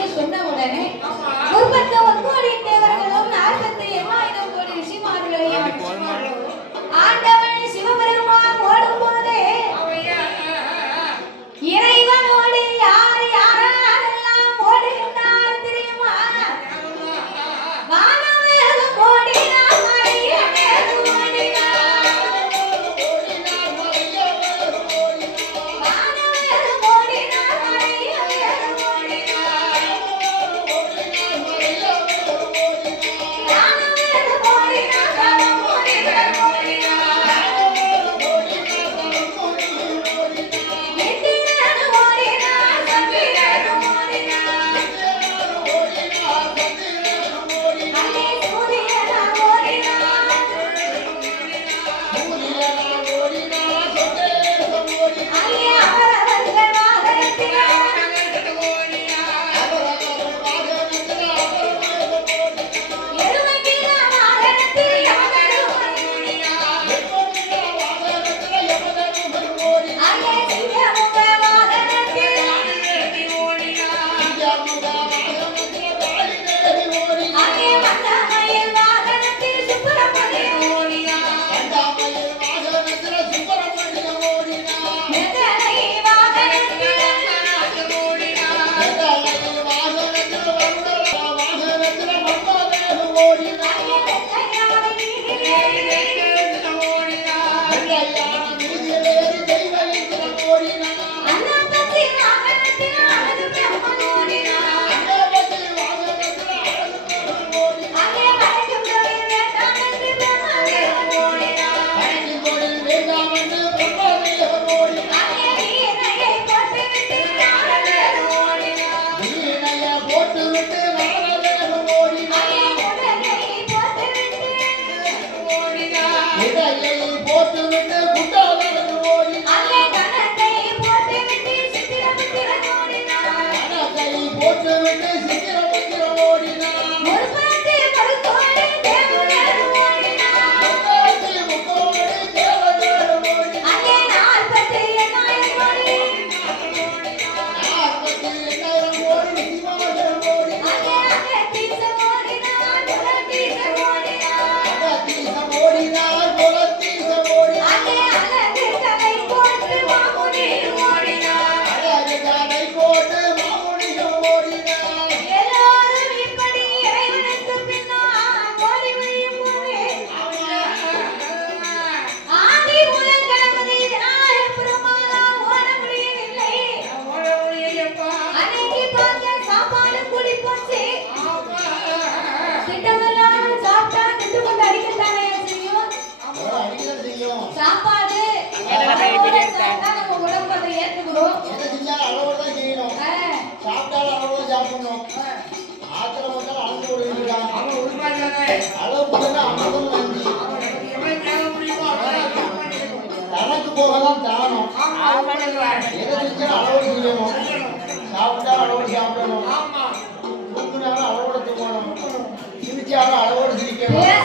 அப்படின்னு சொன்ன உடனே 31 கோடி தேவர்களும் 48,000 கோடி ரிஷிமார்களையும் ஆண்டவன் சிவபெருமான் ஓடும் போதே இறைவனோடு யார் யாரெல்லாம் ஓடுகின்றார் தெரியுமா? வானவேகம் ஓடினார், மலையவேகம் ஓடினார். வானவேகம் ஓடினார், மலையவேகம் ஓடினார். வானவேகம் ஓடினார், களம் ஓடினார், ஓடினார். இந்திரன் ஓடினார், சந்திரன் ஓடினார். அங்கே சூரியன் ஓடினார். அங்கே அவரவர்கள் வாகனத்தினார். எழுவங்கின வாகனத்தில் யமதருமன். அங்கே சிங்கமுக வாகனத்தில். அங்கே வண்ணமயில் வாகனத்தில் சுப்பிரமணியன். மெதலை வாகனத்தில் அங்கே வெள்ளையான நீரிலே. அன்னபத்தி வாகனத்தில் அழகு பிரம்மன் ஓடினார். அங்கே வடக்கு தொழில் வேண்டாம் என்று பிரம்மதேவன் ஓடினார். அங்கே வீணையை போட்டுவிட்டு ஞானவேல் ஓடினார். அங்கே உடலை போட்டுவிட்டு அங்கே கணத்தை போட்டுவிட்டு சித்திரமித்திரன் ஓடினார். முற்பத்தி முழுக்கோடி தேவர்கள் ஓடினார். அங்கே 48,000 கோடி. அங்கே அகத்தீசன் ஓடினார், புலத்தீசன் ஓடினார். அங்கே அழகு தலை போட்டு மாமுனி ஓடினார். எல்லோரும் இப்படி இறைவனுக்கு பின்னால் ஓடி வழியும் போதே ஆதி மூலம் கணபதி விநாயகப் பெருமாளால் ஓட முடியவில்லை. அன்னைக்கு பார்த்த சாப்பாடு கூடி போச்சு. திட்டமெல்லாம் சாப்பிட்டா திட்டு கொண்டு அடிக்கத்தானே செய்யும். சாப்பாடு அளவோட சாப்பிட்டா நம்ம உடம்பு அதை ஏத்துக்கிறோம். தனக்கு போகலாம் தானம் அளவோடு செய்யணும். சாப்பிட்டா அளவோடு சாப்பிடணும். தூங்கினாலும் அளவோடு தூங்கணும். சிரிச்சாலும் அளவோடு சிரிக்கணும்.